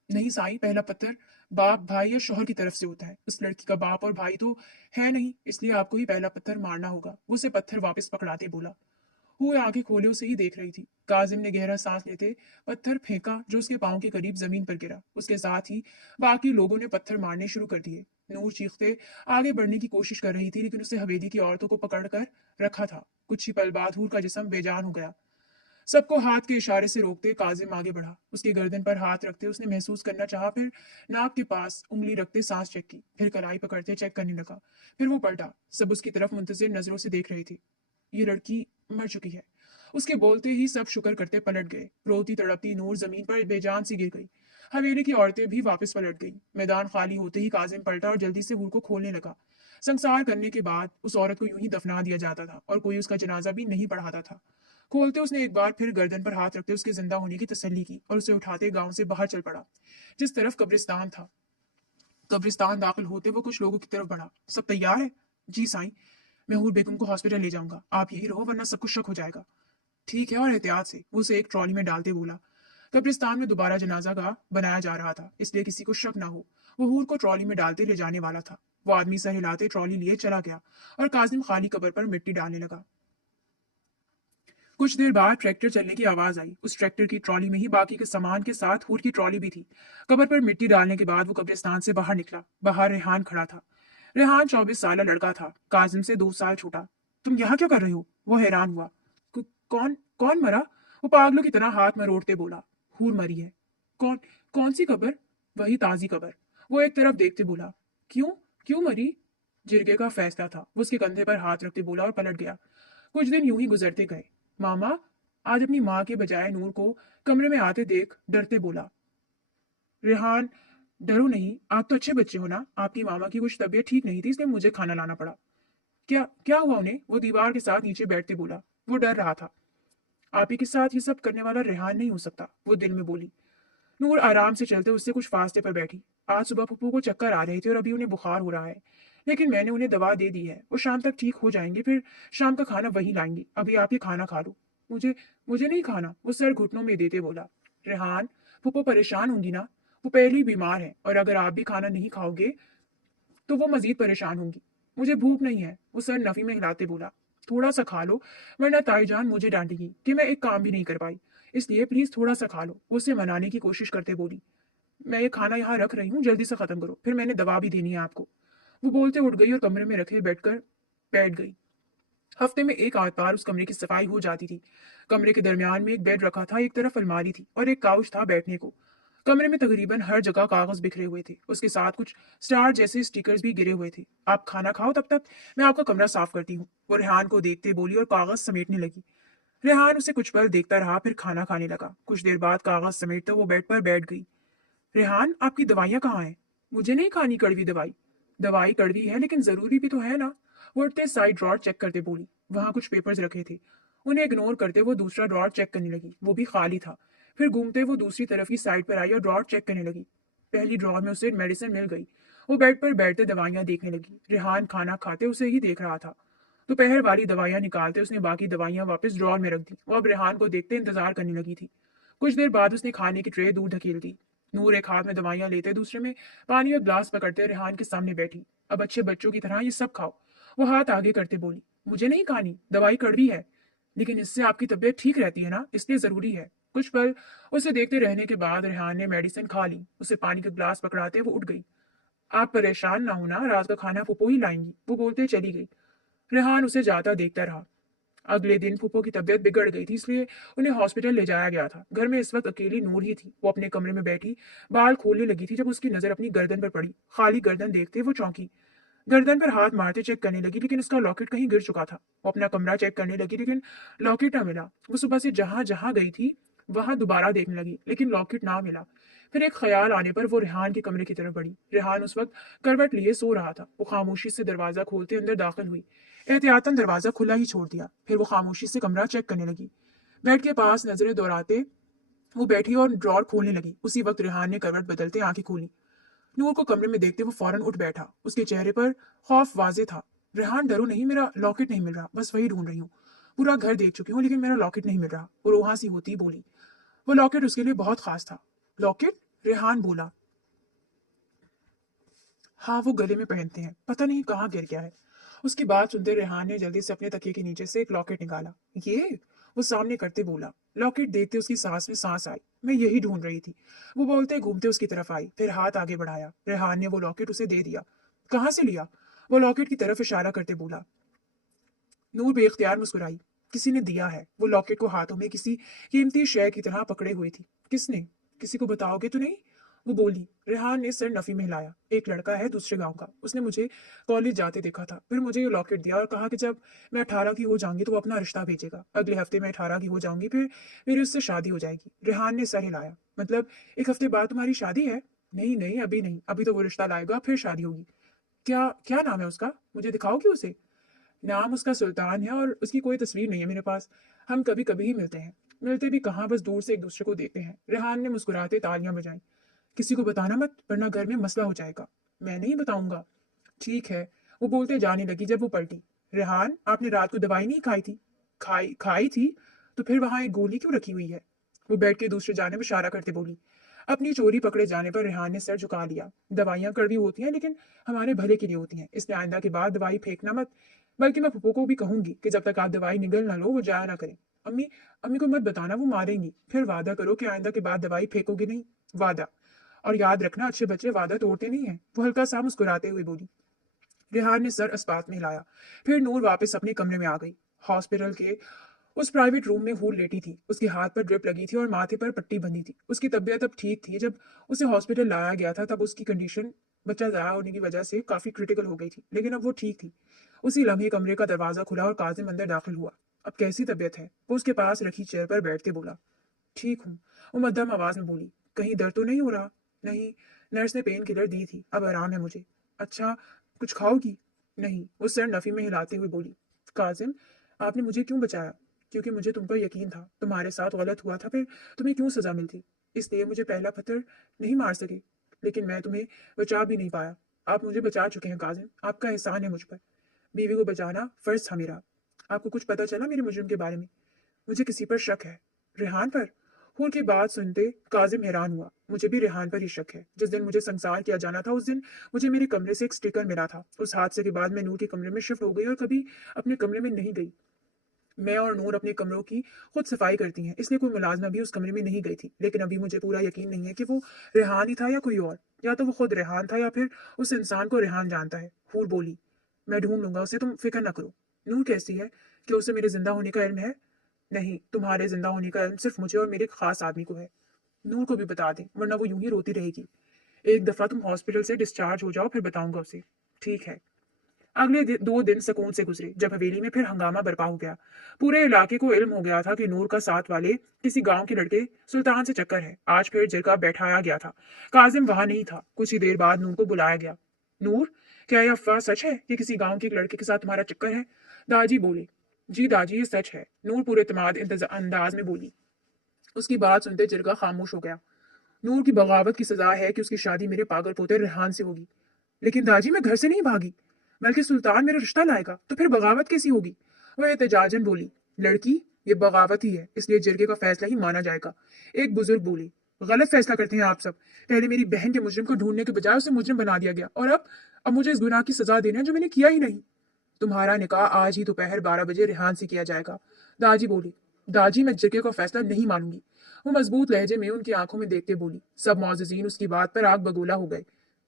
नहीं साईं, पहला पत्थर बाप, भाई या शोहर की तरफ से होता है। उस लड़की का बाप और भाई तो है नहीं, इसलिए आपको ही पहला पत्थर मारना होगा। वो उसे पत्थर वापस पकड़ाते बोला। हुए आंखें खोले उसे ही देख रही थी। काजिम ने गहरा सांस लेते पत्थर फेंका जो उसके पांव के करीब जमीन पर गिरा। उसके साथ ही बाकी लोगों ने पत्थर मारने शुरू कर दिए। नूर चीखते आगे बढ़ने की कोशिश कर रही थी, लेकिन उसे हवेली की औरतों को पकड़कर रखा था। कुछ ही पल बाद हूर का जिस्म बेजान हो गया। सबको हाथ के इशारे से रोकते काजिम आगे बढ़ा। उसकी गर्दन पर हाथ रखते उसने महसूस करना चाहा, फिर नाक के पास उंगली रखते सांस चेक की, फिर कलाई पकड़ते चेक करने लगा। फिर वो पलटा। सब उसकी तरफ मुंतजिर नजरों से देख रहे थे। ये लड़की मर चुकी है। उसके बोलते ही सब शुक्र करते पलट गए। रोती तड़पती नूर जमीन पर बेजान सी गिर गई। हवेली की औरतें भी वापस पलट गईं। मैदान खाली होते ही काजिम पलटा और जल्दी से हूर को खोलने लगा। संसार करने के बाद उस औरत को यूं ही दफना दिया जाता था और कोई उसका जनाजा भी नहीं पढ़ाता था। खोलते उसने एक बार फिर गर्दन पर हाथ रखते उसके जिंदा होने की तसल्ली की और उसे उठाते गांव से बाहर चल पड़ा, जिस तरफ कब्रिस्तान था। कब्रिस्तान दाखिल होते वो कुछ लोगों की तरफ बढ़ा। सब तैयार है? जी साईं। मैं हूर बेगम को हॉस्पिटल ले जाऊंगा, आप यही रहो वरना सब कुछ शक हो जाएगा। ठीक है, और एहतियात से। वो उसे एक ट्रॉली में डालते बोला। कब्रिस्तान में दोबारा जनाजा गाह बनाया जा रहा था, इसलिए किसी को शक ना हो। वो हूर को ट्रॉली में डालते ले जाने वाला था। वो आदमी सर हिलाते ट्रॉली लिए चला गया और काजिम खाली कब्र पर मिट्टी डालने लगा। कुछ देर बाद ट्रैक्टर चलने की आवाज आई। उस ट्रैक्टर की ट्रॉली में ही बाकी के सामान के साथ हूर की ट्रॉली भी थी। कब्र पर मिट्टी डालने के बाद वो कब्रिस्तान से बाहर निकला। बाहर रेहान खड़ा था। रेहान 24 साल लड़का था, काजिम से 2 साल छोटा। तुम यहाँ क्या कर रहे हो? वो हैरान हुआ। कौन कौन मरा? वो पागलों की तरह हाथ मरोड़ते बोला। हूर मरी है। कौन? कौन सी कब्र? वही ताजी कब्र। वो एक तरफ देखते बोला। क्यों? क्यों मरी? जिरगे का फैसला था। वो उसके कंधे पर हाथ रखते बोला और पलट गया। कुछ दिन यूं ही गुजरते गए। मामा आज अपनी माँ के बजाय नूर को कमरे में आते देख डरते बोला। रेहान, डरो नहीं, आप तो अच्छे बच्चे हो ना। आपकी मामा की कुछ तबीयत ठीक नहीं थी, इसलिए मुझे खाना लाना पड़ा। क्या क्या हुआ उन्हें? वो दीवार के साथ नीचे बैठते बोला। वो डर रहा था। आप ही के साथ ये सब करने वाला रेहान नहीं हो सकता, वो दिल में बोली। नूर आराम से चलते उससे कुछ फासले पर बैठी। आज सुबह पप्पू को चक्कर आ रहे थे और अभी उन्हें बुखार हो रहा है, लेकिन मैंने उन्हें दवा दे दी है। वो शाम तक ठीक हो जाएंगे, फिर शाम का खाना वही लाएंगी। अभी आप ये खाना खा लो। मुझे मुझे नहीं खाना, वो सर घुटनों में देते बोला। रेहान, पप्पू परेशान होंगी ना। वो पहले ही बीमार है और अगर आप भी खाना नहीं खाओगे तो वो मजीद परेशान होंगी। मुझे भूख नहीं है, वो सर नफी में हिलाते बोला। थोड़ा सा खा लो, वरना ताईजान मुझे डांटेगी कि मैं एक काम भी नहीं कर पाई। इसलिए प्लीज थोड़ा सा खा लो, उसे मनाने की कोशिश करते बोली। मैं ये खाना यहाँ रख रही हूँ, जल्दी से खत्म करो, फिर मैंने दवा भी देनी है आपको। वो बोलते उठ गई और कमरे में रखे बैठकर बैठ गई। हफ्ते में एक आध बार उस कमरे की सफाई हो जाती थी। कमरे के दरमियान में एक बेड रखा था, एक तरफ अलमारी थी और एक काउच था बैठने को। कमरे में तकरीबन हर जगह कागज बिखरे हुए थे, उसके साथ कुछ स्टार जैसे स्टिकर्स भी गिरे हुए थे। आप खाना खाओ, तब तक मैं आपका कमरा साफ करती हूँ, वो रेहान को देखते बोली और कागज समेटने लगी। रेहान उसे कुछ पल देखता रहा, फिर खाना खाने लगा। कुछ देर बाद कागज समेटते वो बेड पर बैठ गई। रेहान, आपकी दवाइयाँ कहाँ हैं? मुझे नहीं खानी कड़वी दवाई। दवाई कड़वी है लेकिन जरूरी भी तो है ना। वो उठते साइड ड्रॉर चेक करते बोली। वहां कुछ पेपर्स रखे थे। उन्हें इग्नोर करते वो दूसरा ड्रॉर चेक करने लगी, वो भी खाली था। फिर घूमते वो दूसरी तरफ की साइड पर आई और ड्रॉर चेक करने लगी। पहली ड्रॉर में उसे मेडिसिन मिल गई। वो बेड पर बैठते दवाइयां देखने लगी। रेहान खाना खाते उसे ही देख रहा था। दोपहर वाली दवाइयां निकालते उसने बाकी दवाइयां वापस ड्रॉर में रख दी। वो अब रेहान को देखते इंतजार करने लगी थी। कुछ देर बाद उसने खाने की ट्रे दूर धकेल दी। नूर एक हाथ में दवाइयां लेते दूसरे में पानी और ग्लास पकड़ते रेहान के सामने बैठी। अब अच्छे बच्चों की तरह ये सब खाओ, वो हाथ आगे करते बोली। मुझे नहीं खानी, दवाई कड़वी है, लेकिन इससे आपकी तबीयत ठीक रहती है ना, इसलिए जरूरी है। कुछ पल उसे देखते रहने के बाद रेहान ने मेडिसिन खा ली। उसे पानी का ग्लास पकड़ाते वो उठ गई। आप परेशान ना होना, रात का खाना फूफो ही लाएंगी, वो बोलते चली गई। रेहान उसे जाता देखता रहा। अगले दिन फूफो की तबीयत बिगड़ गई थी, इसलिए उन्हें हॉस्पिटल ले जाया गया था। घर में इस वक्त अकेली नूर ही थी। वो अपने कमरे में बैठी बाल खोलने लगी थी जब उसकी नजर अपनी गर्दन पर पड़ी। खाली गर्दन देखते वो चौंकी। गर्दन पर हाथ मारते चेक करने लगी, लेकिन उसका लॉकेट कहीं गिर चुका था। वो अपना कमरा चेक करने लगी, लेकिन लॉकेट ना मिला। वो सुबह से जहां जहां गई थी वहां दोबारा देखने लगी, लेकिन लॉकेट ना मिला। फिर एक ख्याल आने पर वो रेहान के कमरे की तरफ बढ़ी। रेहान उस वक्त करवट लिए सो रहा था। वो खामोशी से दरवाजा खोलते अंदर दाखिल हुई। एहतियातन दरवाजा खुला ही छोड़ दिया। फिर वो खामोशी से कमरा चेक करने लगी। बेड के पास नजरें दौड़ाते वो बैठी और ड्रॉर खोलने लगी। उसी वक्त रेहान ने करवट बदलते आंखें खोली। नूर को कमरे में देखते वो फौरन उठ बैठा। उसके चेहरे पर खौफ वाजे था। रेहान, डरो नहीं, मेरा लॉकेट नहीं मिल रहा, बस वही ढूंढ रही हूँ। पूरा घर देख चुकी हूँ, लेकिन मेरा लॉकेट नहीं मिल रहा, वो रोहा सी होती बोली। वो लॉकेट उसके लिए बहुत खास था। लॉकेट? रेहान बोला। हाँ, वो गले में पहनते हैं, पता नहीं कहाँ गिर गया है। उसकी बात सुनते रेहान ने जल्दी से अपने तकिए के नीचे से एक लॉकेट निकाला। ये? वो सामने करते बोला। लॉकेट देखते उसकी सांस में सांस आई। मैं यही ढूंढ रही थी, वो बोलते घूमते उसकी तरफ आई, फिर हाथ आगे बढ़ाया। रेहान ने वो लॉकेट उसे दे दिया। कहाँ से लिया? वो लॉकेट की तरफ इशारा करते बोला। नूर बेख्तियार मुस्कुराई। किसी ने दिया है। वो लॉकेट को हाथों में किसी कीमती शय की तरह पकड़े हुए थी। किसने? किसी को बताओगे तो नहीं? वो बोली। रेहान ने सर नफी में हिलाया। एक लड़का है दूसरे गांव का, उसने मुझे कॉलेज जाते देखा था, फिर मुझे ये लॉकेट दिया और कहा कि जब मैं 18 की हो जाऊंगी तो वो अपना रिश्ता भेजेगा। अगले हफ्ते मैं 18 की हो जाऊंगी, फिर मेरी उससे शादी हो जाएगी। रेहान ने सर हिलाया। मतलब एक हफ्ते बाद तुम्हारी शादी है? नहीं नहीं, अभी नहीं, अभी तो वो रिश्ता लाएगा, फिर शादी होगी। क्या क्या नाम है उसका? मुझे दिखाओगी उसे? नाम उसका सुल्तान है और उसकी कोई तस्वीर नहीं है मेरे पास। हम कभी कभी ही मिलते हैं। मिलते भी कहाँ, बस दूर से एक दूसरे को देखते हैं। रेहान ने मुस्कुराते तालियां बजाई। किसी को बताना मत, वरना घर में मसला हो जाएगा। मैं नहीं बताऊंगा। ठीक है, वो बोलते जाने लगी जब वो पलटी। रेहान, आपने रात को दवाई नहीं खाई थी? खाई खाई थी। तो फिर वहां एक गोली क्यों रखी हुई है? वो बेड के दूसरी जानिब इशारा करते बोली। अपनी चोरी पकड़े जाने पर रेहान ने सर झुका लिया। दवाइयां कड़वी होती हैं, लेकिन हमारे भले के लिए होती हैं, इसलिए आइंदा के बाद दवाई फेंकना मत। बल्कि मैं फूफो को भी कहूंगी कि जब तक आप दवाई निगल ना लो वो जाया ना करें। अम्मी, अम्मी को मत बताना, वो मारेंगी। फिर वादा करो कि आइंदा के बाद दवाई फेंकोगे नहीं। वादा। और याद रखना, अच्छे बच्चे वादा तोड़ते नहीं हैं। वो हल्का सा मुस्कुराते हुए बोली। रेहान ने सर इस्पात में हिलाया। फिर नूर वापस अपने कमरे में आ गई। हॉस्पिटल के उस प्राइवेट रूम में हूर लेटी थी। उसके हाथ पर ड्रिप लगी थी और माथे पर पट्टी बंधी थी। उसकी तबीयत अब ठीक थी। जब उसे हॉस्पिटल लाया गया था तब उसकी कंडीशन बच्चा ज़ाया होने की वजह से काफी क्रिटिकल हो गई थी, लेकिन अब वो ठीक थी। उसी लम्हे कमरे का दरवाजा खुला और काजिम अंदर दाखिल हुआ। अब कैसी तबीयत है? वो उसके पास रखी चेयर पर बैठते बोला। ठीक हूँ, वो मध्यम आवाज में बोली। कहीं दर्द तो नहीं हो रहा? नहीं, नर्स ने पेन किलर दी थी, अब आराम है मुझे। अच्छा, कुछ खाओगी? नहीं, वो सर नफी में हिलाते हुए बोली। काजिम, आपने मुझे क्यों बचाया? क्योंकि मुझे तुम पर यकीन था। तुम्हारे साथ गलत हुआ था, फिर तुम्हें क्यों सजा मिलती? इसलिए मुझे पहला पत्थर नहीं मार सके, लेकिन मैं तुम्हें बचा भी नहीं पाया। आप मुझे बचा चुके हैं काजिम, आपका एहसान है मुझ पर। बीवी को बचाना फर्ज था मेरा। आपको कुछ पता चला मेरे मुजरिम के बारे में? मुझे किसी पर शक है। रेहान पर? हूर की बात सुनते काजिम हैरान हुआ। मुझे भी रेहान पर ही शक है। जिस दिन मुझे संसार किया जाना था उस दिन मुझे मेरे कमरे से एक स्टिकर मिला था। उस हादसे के बाद मैं नूर के कमरे में शिफ्ट हो गई और कभी अपने कमरे में नहीं गई। मैं और नूर अपने कमरों की खुद सफाई करती हैं, इसलिए कोई मुलाजमा भी उस कमरे में नहीं गई थी। लेकिन अभी मुझे पूरा यकीन नहीं है कि वो रेहान ही था या कोई और। या तो वो खुद रेहान था या फिर उस इंसान को रेहान जानता है। हूर बोली। मैं ढूंढ लूंगा उसे, तुम फिक्र न करो। नूर कैसी है? कि उसे मेरे जिंदा होने का इल्म है? नहीं, तुम्हारे जिंदा होने का इल्म सिर्फ मुझे और मेरे खास आदमी को है। नूर को भी बता दें, वरना वो यूं ही रोती रहेगी। एक दफा तुम हॉस्पिटल से डिस्चार्ज हो जाओ, फिर बताऊंगा उसे। ठीक है। अगले 2 दिन सुकून से गुजरे, जब हवेली में फिर हंगामा बर्पा हो गया। पूरे इलाके को इल्म हो गया था कि नूर का साथ वाले किसी गांव के लड़के सुल्तान से चक्कर है। आज फिर जिरगा बैठाया गया था। काजिम वहां नहीं था। कुछ ही देर बाद नूर को बुलाया गया। नूर, क्या यह अफवाह सच है कि किसी गांव के एक लड़के के साथ तुम्हारा चक्कर है? दाजी बोले। जी दाजी, ये सच है। नूर पूरे इत्मीनान अंदाज में बोली। उसकी बात सुनते जिरगा खामोश हो गया। नूर की बगावत की सजा है कि उसकी शादी मेरे पागल पोते रेहान से होगी। लेकिन दाजी, मैं घर से नहीं भागी, बल्कि सुल्तान मेरा रिश्ता लाएगा, तो फिर बगावत कैसी होगी? वह एहतजाजन बोली। लड़की, ये बगावत ही है, इसलिए जिरगे का फैसला ही माना जाएगा। एक बुजुर्ग बोली। गलत फैसला करते हैं आप सब। पहले मेरी बहन के मुजरिम को ढूंढने के बजाय उसे मुजरिम बना दिया गया, और अब मुझे इस गुनाह की सजा देना है जो मैंने किया ही नहीं। तुम्हारा निकाह आज ही दोपहर 12 बजे रेहान से किया जाएगा। दाजी बोली। दाजी, मैं जिरगे का फैसला नहीं मानूंगी। वो मजबूत लहजे में उनकी आंखों में देखते बोली। सब मौजूदीन उसकी बात पर आग बगोला हो गए।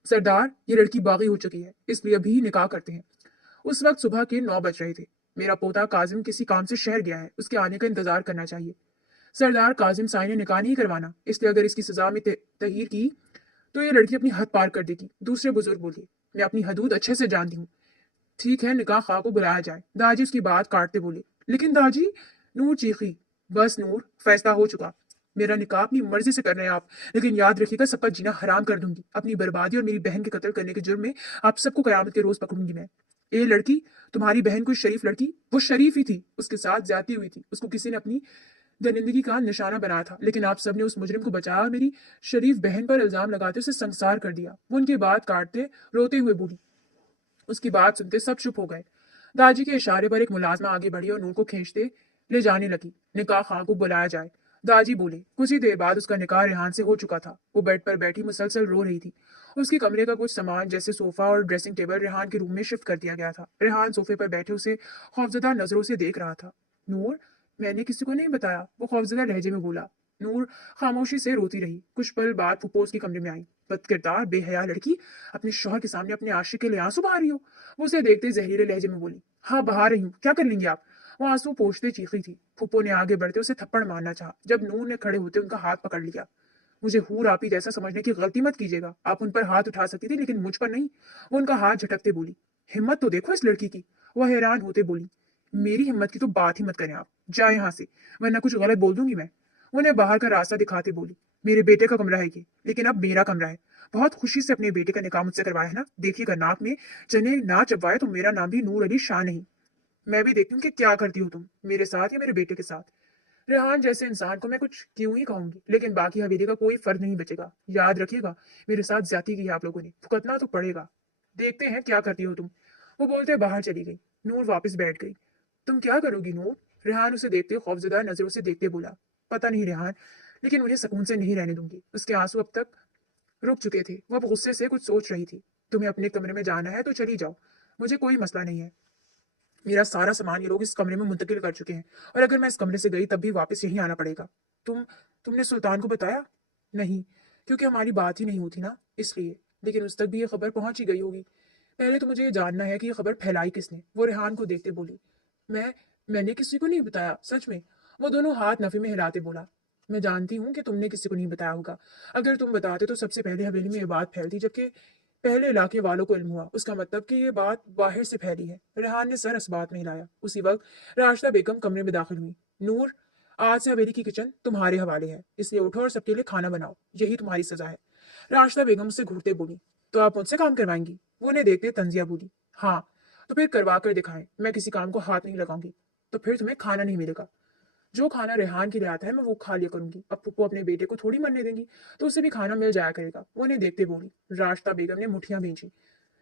सरदार, ये लड़की बागी हो चुकी है, इसलिए अभी ही निकाह करते हैं। उस वक्त सुबह के 9 बज रहे थे। मेरा पोता काजिम किसी काम से शहर गया है, उसके आने का इंतजार करना चाहिए। सरदार, काजिम साई ने निकाह नहीं करवाना, इसलिए अगर इसकी सजा में तहीर की तो ये लड़की अपनी हद पार कर देगी। दूसरे बुजुर्ग बोले। मैं अपनी हदूद अच्छे से जानती हूँ। ठीक है, निकाह खा को बुलाया जाए। दाजी उसकी बात काटते बोले। लेकिन दाजी, नूर चीखी। बस नूर, फैसला हो चुका। मेरा निकाह अपनी मर्जी से कर रहे हैं आप, लेकिन याद रखिएगा सबका जीना हराम कर दूंगी। अपनी बर्बादी और मेरी बहन के कत्ल करने के जुर्म में आप सबको कयामत के रोज पकड़ूंगी मैं। ए लड़की, तुम्हारी बहन कोई शरीफ लड़की, वो शरीफ ही थी, उसके साथ ज्यादती हुई थी, उसको किसी ने अपनी दरिंदगी का निशाना बनाया था, लेकिन आप सबने उस मुजरिम को बचाया और मेरी शरीफ बहन पर इल्जाम लगाते उसे संसार कर दिया। वो उनकी बात काटते रोते हुए बोली। उसकी बात सुनते सब चुप हो गए। दाजी के इशारे पर एक मुलाजमा आगे बढ़ी और नूर को खींचते ले जाने लगी। निकाह खां को बुलाया जाए। दाजी बोले। कुछ ही देर बाद उसका निकाह रेहान से हो चुका था। वो बेड पर बैठी मुसलसल रो रही थी। उसके कमरे का कुछ सामान जैसे सोफा और ड्रेसिंग टेबल रेहान के रूम में शिफ्ट कर दिया गया था। रेहान सोफे पर बैठे उसे खौफजदा नजरों से देख रहा था। नूर, मैंने किसी को नहीं बताया, वो खौफजदा लहजे में बोला। नूर खामोशी से रोती रही। कुछ पल बाद फुप्पो उसके कमरे में आई। बदकिरदार बेहया लड़की, अपने शौहर के सामने अपने आशिक के लिए आंसू बहा रही हो? वो उसे देखते जहरीले लहजे में बोली। हाँ, बहा रही हूँ, क्या कर लेंगे आप? वो आंसू पोंछते चीखी थी। फुप्पो ने आगे बढ़ते उसे थप्पड़ मारना चाहा, जब नूर ने खड़े होते उनका हाथ पकड़ लिया। मुझे हूर आपी जैसा समझने की गलती मत कीजिएगा। आप उन पर हाथ उठा सकती थी, लेकिन मुझ पर नहीं। वो उनका हाथ झटकते बोली। हिम्मत तो देखो इस लड़की की। वह हैरान होते बोली। मेरी हिम्मत की तो बात ही मत करें आप। जाए यहाँ से, वरना कुछ गलत बोल दूंगी मैं। उन्हें बाहर का रास्ता दिखाते बोली। मेरे बेटे का कमरा है ये, लेकिन अब मेरा कमरा है। बहुत खुशी से अपने बेटे का निकाह मुझसे करवाया है ना। देखिएगा, नाक में चने ना चबवाए तो मेरा नाम भी नूर अली शाह नहीं। मैं भी देखती हूँ कि क्या करती हो तुम, मेरे साथ या मेरे बेटे के साथ। रेहान जैसे इंसान को मैं कुछ क्यों ही कहूंगी, लेकिन बाकी हवेली का कोई फर्क नहीं बचेगा। याद रखिएगा, मेरे साथ ज्यादती की है आप लोगों ने, भुगतना तो पड़ेगा। देखते हैं क्या करती हो तुम। वो बोलते बाहर चली गई। नूर वापस बैठ गई। तुम क्या करोगी नूर? रेहान उसे देखते खौफजदा नजरों से देखते बोला। पता नहीं रेहान, लेकिन उन्हें सुकून से नहीं रहने दूंगी। उसके आंसू अब तक रुक चुके थे। वो अब गुस्से से कुछ सोच रही थी। तुम्हें अपने कमरे में जाना है तो चली जाओ, मुझे कोई मसला नहीं है। मेरा सारा सामान ये लोग इस कमरे में मुंतकिल कर चुके हैं, और अगर मैं इस कमरे से गई तब भी वापस यहीं आना पड़ेगा। तुमने सुल्तान को बताया? नहीं, क्योंकि हमारी बात ही नहीं होती ना, इसलिए। लेकिन उस तक भी ये खबर पहुंच ही गई होगी। पहले तो मुझे ये जानना है कि ये खबर फैलाई किसने। वो रेहान को देखते बोली। मैं मैंने किसी को नहीं बताया, सच में। वो दोनों हाथ नफे में हिलाते बोला। मैं जानती हूँ कि तुमने किसी को नहीं बताया होगा। अगर तुम बताते तो सबसे पहले हवेली में ये बात फैलती, जबकि पहले इलाके वालों को इल्म हुआ। उसका मतलब कि ये बात बाहर से फैली है। रेहान ने सर इस बात में हिलाया। उसी वक्त राशिदा बेगम कमरे में दाखिल हुई। नूर, आज से हवेली की किचन तुम्हारे हवाले है, इसलिए उठो और सबके लिए खाना बनाओ। यही तुम्हारी सजा है। राशिदा बेगम उससे घूरते बोली। तो आप मुझसे काम करवाएंगी? वो उन्हें देखते तंजिया बोली। हाँ, तो फिर करवा कर दिखाएं। मैं किसी काम को हाथ नहीं लगाऊंगी। तो फिर तुम्हें खाना नहीं मिलेगा। जो खाना रेहान के लिए आता है मैं वो खा लिया करूंगी। अब पुप्पो अपने बेटे को थोड़ी मरने देंगी, तो उसे भी खाना मिल जाया करेगा। वो उन्हें देखते बोली। राशिदा बेगम ने मुठियां भींची।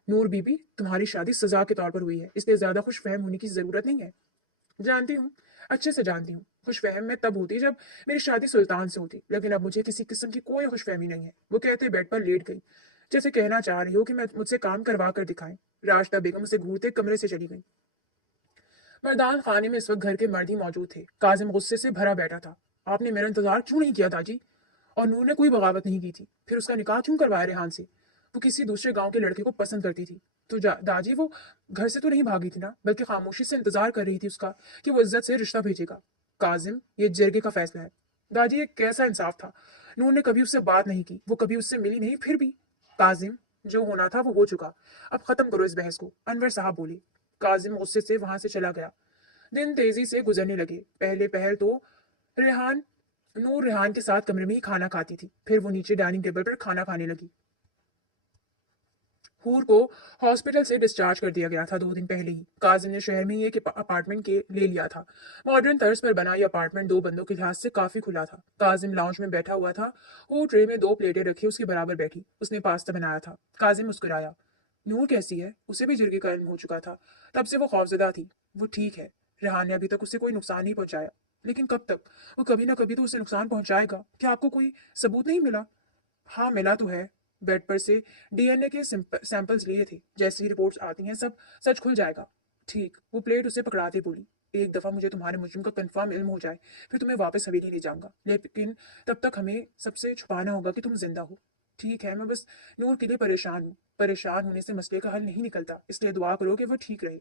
नूर बीबी, तुम्हारी शादी सजा के तौर पर हुई है, इसलिए ज्यादा खुश फहम होने की जरूरत नहीं है। जानती हूँ, अच्छे से जानती हूँ। खुश फहम मैं तब होती जब मेरी शादी सुल्तान से होती, लेकिन अब मुझे किसी किस्म की कोई खुश फहमी नहीं है। वो कहते बेड पर लेट गई, जैसे कहना चाह रही हो कि मैं मुझसे काम करवा कर दिखाएं। राशिदा बेगम उसे घूरते कमरे से चली गई। मर्दान खाने में इस वक्त घर के मर्द ही मौजूद थे। काजिम गुस्से से भरा बैठा था। आपने मेरा इंतजार क्यों नहीं किया दाजी? और नूर ने कोई बगावत नहीं की थी। फिर उसका निकाह क्यों करवाया रेहान से? वो किसी दूसरे गांव के लड़के को पसंद करती थी। तो दाजी, वो घर से तो नहीं भागी थी ना, बल्कि खामोशी से इंतजार कर रही थी उसका कि वो इज्जत से रिश्ता भेजेगा। काजिम, ये जरगे का फैसला है। दाजी, ये कैसा इंसाफ था? नूर ने कभी उससे बात नहीं की, वो कभी उससे मिली नहीं, फिर भी। काजिम, जो होना था वो हो चुका। अब खत्म करो इस बहस को, अनवर साहब बोले। काजिम गुस्से से वहां से चला गया। दिन तेजी से गुजरने लगे। पहले पहल तो रेहान नूर रेहान के साथ कमरे में ही खाना खाती थी। फिर वो नीचे डाइनिंग टेबल पर खाना खाने लगी। हूर को हॉस्पिटल से डिस्चार्ज कर दिया गया था 2 दिन पहले ही। काजिम ने शहर में ही एक अपार्टमेंट के ले लिया था। मॉडर्न तर्ज पर बना ये अपार्टमेंट 2 बंदों के लिहाज से काफी खुला था। काजिम लाउंज में बैठा हुआ था। वो ट्रे में 2 प्लेटें रखी उसके बराबर बैठी। उसने पास्ता बनाया था। काजिम मुस्कुराया। नूर कैसी है? उसे भी जिरगे का इल्म हो चुका था। तब से वो खौफजदा थी। वो ठीक है। रेहान ने अभी तक उसे कोई नुकसान नहीं पहुंचाया, लेकिन कब तक? वो कभी ना कभी तो उसे नुकसान पहुंचाएगा। क्या आपको कोई सबूत नहीं मिला? हाँ, मिला तो है। बेड पर से डीएनए के सैंपल्स लिए थे। जैसी रिपोर्ट्स आती हैं सब सच खुल जाएगा। ठीक। वो प्लेट उसे पकड़ाते बोली। एक दफा मुझे तुम्हारे मुजरिम का कंफर्म इल्म हो जाए, फिर तुम्हें वापस हवेली ले जाऊंगा, लेकिन तब तक हमें सबसे छुपाना होगा कि तुम जिंदा हो। ठीक है, मैं बस नूर के लिए परेशान हूँ। परेशान होने से मसले का हल नहीं निकलता, इसलिए दुआ करो कि वो ठीक रहे।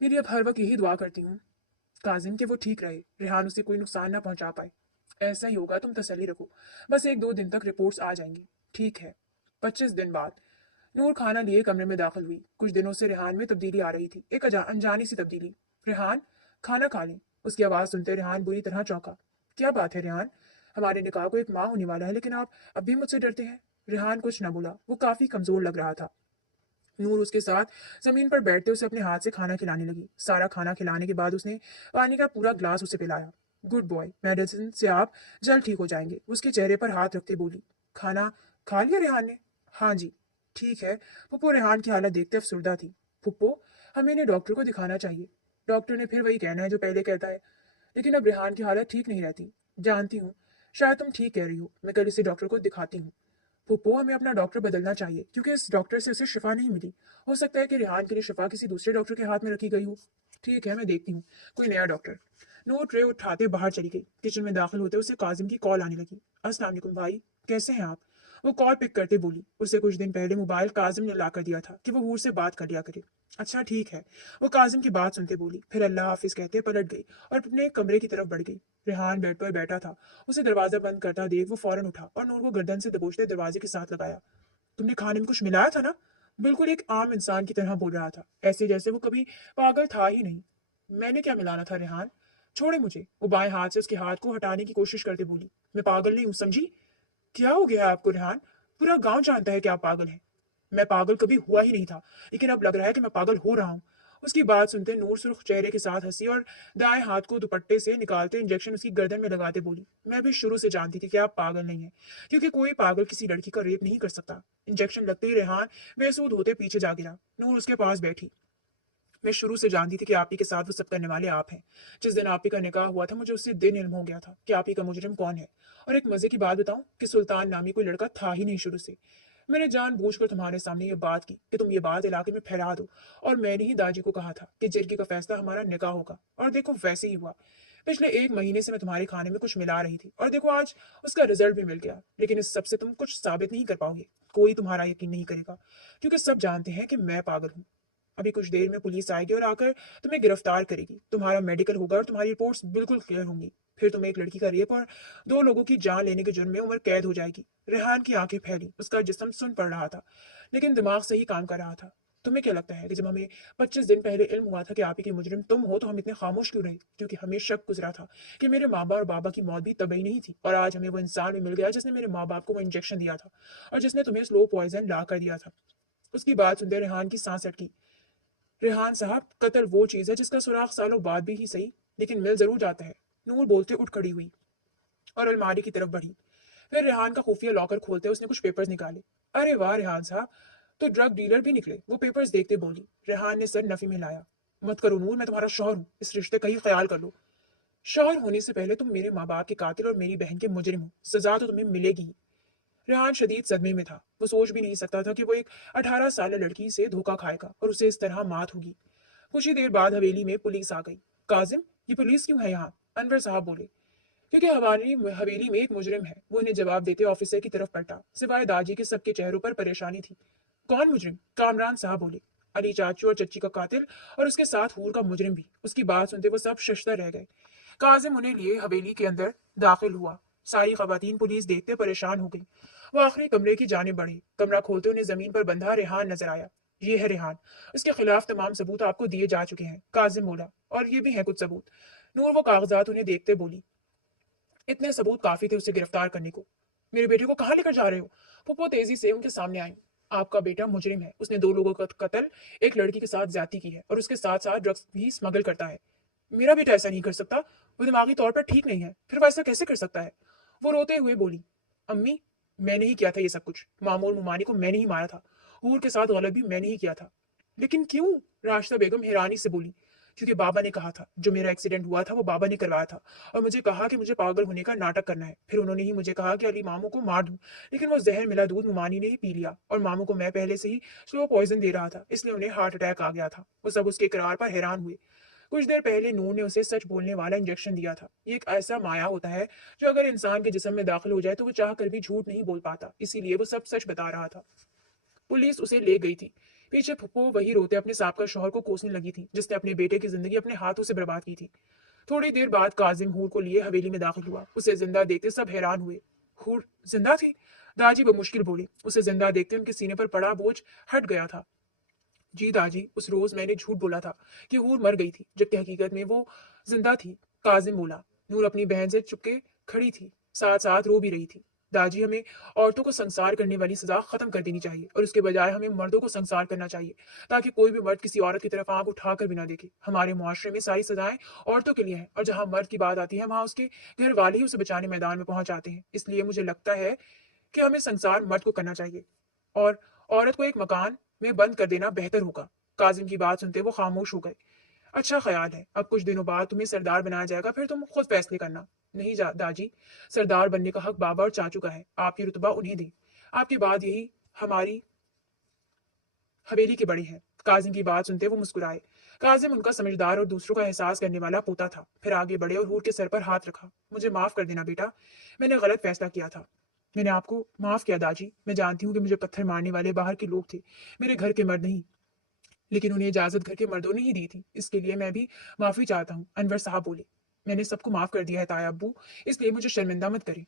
मेरी अब हर वक्त यही दुआ करती हूँ काजिम, कि वो ठीक रहे, रेहान उसे कोई नुकसान ना पहुंचा पाए। ऐसा ही होगा, तुम तसल्ली रखो। बस 1-2 दिन तक रिपोर्ट्स आ जाएंगी। ठीक है। 25 दिन बाद नूर खाना लिए कमरे में दाखिल हुई। कुछ दिनों से रेहान में तब्दीली आ रही थी, एक अनजानी सी तब्दीली। रेहान, खाना खा लें। उसकी आवाज़ सुनते रेहान बुरी तरह चौंका। क्या बात है रेहान? हमारे निकाह को 1 माह होने वाला है, लेकिन आप अब भी मुझसे डरते हैं। रेहान कुछ न बोला। वो काफी कमजोर लग रहा था। नूर उसके साथ जमीन पर बैठते उसे अपने हाथ से खाना खिलाने लगी। सारा खाना खिलाने के बाद उसने पानी का पूरा ग्लास उसे पिलाया। गुड बॉय, मेडिसिन से आप जल्द ठीक हो जाएंगे। उसके चेहरे पर हाथ रखते बोली। खाना खा लिया रेहान ने? हाँ जी। ठीक है। पुप्पो रेहान की हालत देखते अफसुर्दा थी। पुप्पो, हमें इन्हें डॉक्टर को दिखाना चाहिए। डॉक्टर ने फिर वही कहना है जो पहले कहता है, लेकिन अब रेहान की हालत ठीक नहीं रहती। जानती हूँ, शायद तुम ठीक कह रही हो। मैं कल इसे डॉक्टर को दिखाती हूँ। पुप्पो, हमें अपना डॉक्टर बदलना चाहिए, क्योंकि इस डॉक्टर से उसे शिफा नहीं मिली। हो सकता है कि रेहान के लिए शिफा किसी दूसरे डॉक्टर के हाथ में रखी गई हो। ठीक है, मैं देखती हूँ कोई नया डॉक्टर। नोट ट्रे उठाते बाहर चली गई। किचन में दाखिल होते उसे काजिम की कॉल आने लगी। अस्सलाम वालेकुम भाई, कैसे हैं आप? वो कॉल पिक करते बोली। उसे कुछ दिन पहले मोबाइल काजिम ने ला कर दिया था कि वो हूर से बात कर लिया करे। अच्छा ठीक है। वो काजिम की बात सुनते बोली, फिर अल्लाह हाफिज कहते पलट गई और अपने कमरे की तरफ बढ़ गई। रेहान बेड पर बैठा था। उसे दरवाजा बंद करता देख वो फौरन उठा और नूर को गर्दन से दबोचते दरवाजे के साथ लगाया। तुमने खाने में कुछ मिलाया था ना? बिल्कुल एक आम इंसान की तरह बोल रहा था, ऐसे जैसे वो कभी पागल था ही नहीं। मैंने क्या मिलाना था रेहान? छोड़े मुझे। वो बाएं हाथ से उसके हाथ को हटाने की कोशिश करते बोली। मैं पागल नहीं हूँ, समझी? क्या हो गया है आपको रेहान? पूरा गांव जानता है कि आप पागल हैं। मैं पागल कभी हुआ ही नहीं था, लेकिन अब लग रहा है कि मैं पागल हो रहा हूँ। उसकी बात सुनते नूर सुर्ख चेहरे के साथ हंसी और दाएं हाथ को दुपट्टे से निकालते इंजेक्शन उसकी गर्दन में लगाते बोली, मैं भी शुरू से जानती थी कि आप पागल नहीं हैं, क्योंकि कोई पागल किसी लड़की का रेप नहीं कर सकता। इंजेक्शन लगते ही रेहान बेसुध होते पीछे जा गिरा। नूर उसके पास बैठी। मैं शुरू से जानती थी कि आप ही के साथ वो सब करने वाले आप हैं। जिस दिन आप ही का निकाह हुआ था मुझे उसी दिन इल्म हो गया था कि आप ही का मुजरिम कौन है। और एक मजे की बात बताऊं कि सुल्तान नामी कोई लड़का था ही नहीं शुरू से। मैंने जानबूझकर तुम्हारे सामने ये बात की कि तुम ये बात इलाके में फैला दो, और मैंने ही दाजी को कहा था कि जिरगी का फैसला हमारा निकाह होगा, और देखो वैसे ही हुआ। पिछले एक महीने से मैं तुम्हारे खाने में कुछ मिला रही थी, और देखो आज उसका रिजल्ट भी मिल गया। लेकिन इस सबसे तुम कुछ साबित नहीं कर पाओगे। कोई तुम्हारा यकीन नहीं करेगा, क्योंकि सब जानते हैं कि मैं पागल हूँ। अभी कुछ देर में पुलिस आएगी और आकर तुम्हें गिरफ्तार करेगी। तुम्हारा मेडिकल होगा और तुम्हारी रिपोर्ट्स बिल्कुल क्लियर होंगी। फिर तुम्हें एक लड़की का रेप और दो लोगों की जान लेने के जुर्म में उम्र कैद हो जाएगी। रेहान की आंखें फैली, उसका जिस्म सुन पड़ रहा था, लेकिन दिमाग सही काम कर रहा था। तुम्हें क्या लगता है कि जब हमें 25 दिन पहले इल्म हुआ था कि आप ही की मुजरिम तुम हो, तो हम इतने खामोश क्यों रहे? क्योंकि हमें शक गुजरा था कि मेरे माँ बाप और बाबा की मौत भी तबई नहीं थी, और आज हमें वो इंसान भी मिल गया जिसने मेरे माँ बाप को वो इंजेक्शन दिया था, और जिसने तुम्हें स्लो पॉइजन ला कर दिया था। उसकी बात सुनते रेहान की सांस अटकी। रेहान साहब, कत्ल वो चीज है जिसका सुराग सालों बाद भी ही सही, लेकिन मिल जरूर जाता है। नूर बोलते उठ खड़ी हुई और अलमारी की तरफ बढ़ी। फिर रेहान का खुफिया लॉकर खोलते उसने कुछ पेपर्स निकाले। अरे वाह रेहान साहब, तो ड्रग डीलर भी निकले। वो पेपर्स देखते बोली। रेहान ने सर नफी में लाया। मत करो नूर, मैं तुम्हारा शौहर हूँ, इस रिश्ते का ही ख्याल कर लो। शौहर होने से पहले तुम मेरे माँ बाप के कातिल और मेरी बहन के मुजरिम हो, सजा तो तुम्हें मिलेगी ही। रेहान शदीद सदमे में था। वो सोच भी नहीं सकता था कि वो एक 18 साल लड़की से धोखा खाएगा और उसे इस तरह मात होगी। कुछ ही देर बाद हवेली में पुलिस आ गई। काजिम, ये पुलिस क्यों है यहाँ? अनवर साहब बोले। क्योंकि हमारी हवेली में एक मुजरिम है। वो इन्हें जवाब देते ऑफिसर की तरफ पलटा। सिवाय दाजी के सबके चेहरों पर परेशानी थी। कौन मुजरिम? कामरान साहब बोले। अली चाचू और चच्ची का कातिल, और उसके साथ हूर का मुजरिम भी। उसकी बात सुनते वो सब शशतर रह गए। काजिम उन्हें लिए हवेली के अंदर दाखिल हुआ। सारी खवातीन पुलिस देखते परेशान हो गई। वो आखिरी कमरे की जाने बढ़ी। कमरा खोलते उन्हें जमीन पर बंधा रेहान नजर आया। ये है रेहान। उसके खिलाफ तमाम सबूत आपको दिए जा चुके हैं, काजिम बोला, और ये भी हैं कुछ सबूत। नूर वो कागजात उन्हें देखते बोली। इतने सबूत काफी थे उसे गिरफ्तार करने को। मेरे बेटे को कहाँ लेकर जा रहे हो? पुप्पो तेजी से उनके सामने आई। आपका बेटा मुजरिम है। उसने दो लोगों का कत्ल, एक लड़की के साथ ज्यादती की है, और उसके साथ साथ ड्रग्स भी स्मगल करता है। मेरा बेटा ऐसा नहीं कर सकता। वो दिमागी तौर पर ठीक नहीं है, फिर वो ऐसा कैसे कर सकता है? वो रोते हुए बोली। अम्मी, मैंने ही किया था ये सब कुछ। मामूल मुमानी को मैंने ही मारा था। हूर के साथ गलत भी मैंने ही किया था। लेकिन क्यों? राशिदा बेगम हैरानी से बोली। क्योंकि बाबा ने कहा था, जो मेरा एक्सीडेंट हुआ था वो बाबा ने करवाया था, और मुझे कहा कि मुझे पागल होने का नाटक करना है। फिर उन्होंने ही मुझे कहा कि अली मामू को मार दूं, लेकिन वो जहर मिला दूध मुमानी ने ही पी लिया, और मामू को मैं पहले से ही स्लो पॉइजन दे रहा था, इसलिए उन्हें हार्ट अटैक आ गया था। वो सब उसके इकरार पर हैरान हुए। कुछ देर पहले नूर ने उसे सच बोलने वाला इंजेक्शन दिया था। ये एक ऐसा माया होता है जो अगर इंसान के जिस्म में दाखिल हो जाए तो वो चाह कर भी झूठ नहीं बोल पाता, इसीलिए वो सब सच बता रहा था। पुलिस उसे ले गई थी। पीछे फुप्पो वही रोते अपने साबका शौहर को कोसने लगी थी, जिसने अपने बेटे की जिंदगी अपने हाथों से बर्बाद की थी। थोड़ी देर बाद काजिम हूर को लिए हवेली में दाखिल हुआ। उसे जिंदा देखते सब हैरान हुए। हूर जिंदा थी? दाजी बमुश्किल बोली। उसे जिंदा देखते उनके सीने पर पड़ा बोझ हट गया था। जी दाजी, उस रोज मैंने झूठ बोला था कि हूर मर गई थी, जबकि हकीकत में वो जिंदा थी। काजिम बोला। नूर अपनी बहन से चुपके खड़ी थी, साथ साथ रो भी रही थी। दाजी, हमें औरतों को संसार करने वाली सजा खत्म कर देनी चाहिए, और उसके बजाय हमें मर्दों को संसार करना चाहिए, ताकि कोई भी मर्द किसी औरत की तरफ आंख उठाकर भी ना देखे। हमारे मुआशरे में सारी सजाएं औरतों के लिए हैं, और जहां मर्द की बात आती है वहां उसके घर वाले ही उसे बचाने मैदान में पहुंच जाते हैं। इसलिए मुझे लगता है कि हमें संसार मर्द को करना चाहिए, और औरत को एक मकान में बंद कर देना बेहतर होगा। काजिम की बात सुनते वो खामोश हो गए। अच्छा ख्याल है। अब कुछ दिनों बाद तुम्हें सरदार बनाया जाएगा, फिर तुम खुद फैसले करना। नहीं दाजी, सरदार बनने का हक बाबा और चाचू का है। आप ये रुतबा उन्हें दें। आपके बाद यही हमारी हवेली के बड़े हैं। काजिम की बात सुनते वो मुस्कुराए। काजिम उनका समझदार और दूसरों का एहसास करने वाला पोता था। फिर आगे बढ़े और हूर के सर पर हाथ रखा। मुझे माफ कर देना बेटा, मैंने गलत फैसला किया था। मैंने आपको माफ किया दाजी। मैं जानती हूँ कि मुझे पत्थर मारने वाले बाहर के लोग थे, मेरे घर के मर्द नहीं, लेकिन उन्हें इजाजत घर के मर्दों ने ही दी थी। इसके लिए मैं भी माफी चाहता हूँ, अनवर साहब बोले। میں نے سب کو معاف کر دیا ہے تایا ابو، اس لیے مجھے شرمندہ مت کریں۔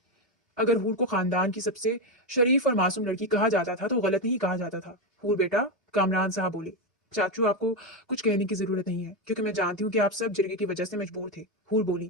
اگر حور کو خاندان کی سب سے شریف اور معصوم لڑکی کہا جاتا تھا تو غلط نہیں کہا جاتا تھا۔ حور بیٹا، کامران صاحب بولے، چاچو آپ کو کچھ کہنے کی ضرورت نہیں ہے کیونکہ میں جانتی ہوں کہ آپ سب جرگے کی وجہ سے مجبور تھے۔ حور بولی،